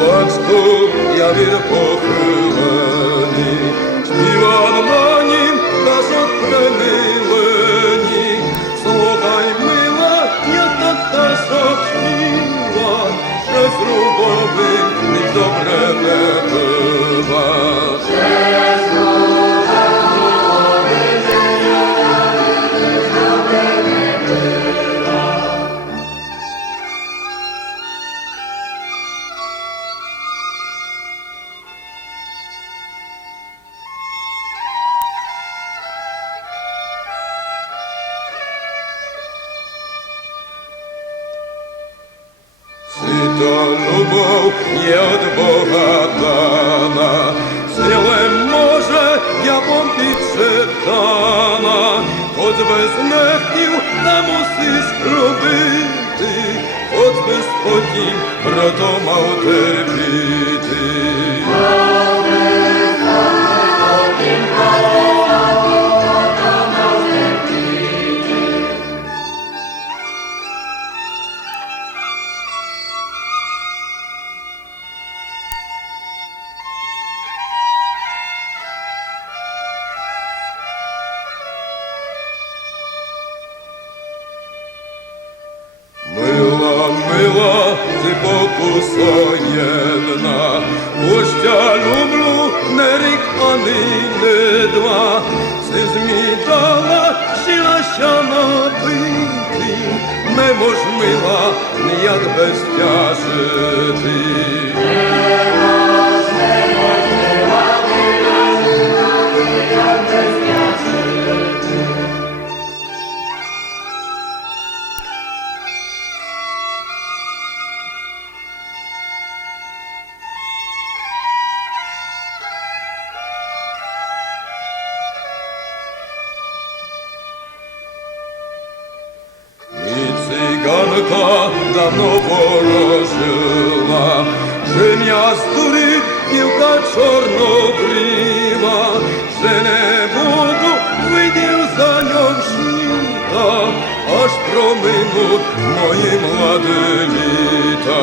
плачку я від похилені, співан манім казок примилені. Слухай, мила, я так співа, що з любові ніч добре не бива. Світа любов є от Бога дана, силем може я підсетана, хоч без нехтів та мусиш робити, хоч без потім брато мав терпіти. Мила, мила, ти покусаєдна, Ось я люблю не рік, ані не два. Си змітала, щилася напити, не мож, мила, ніяк без тяжити. Циганка давно ворожила, Женя здурить, дівка чорнобрива, Же не буду видів за ньом світа, Аж проминуть мої млади літа.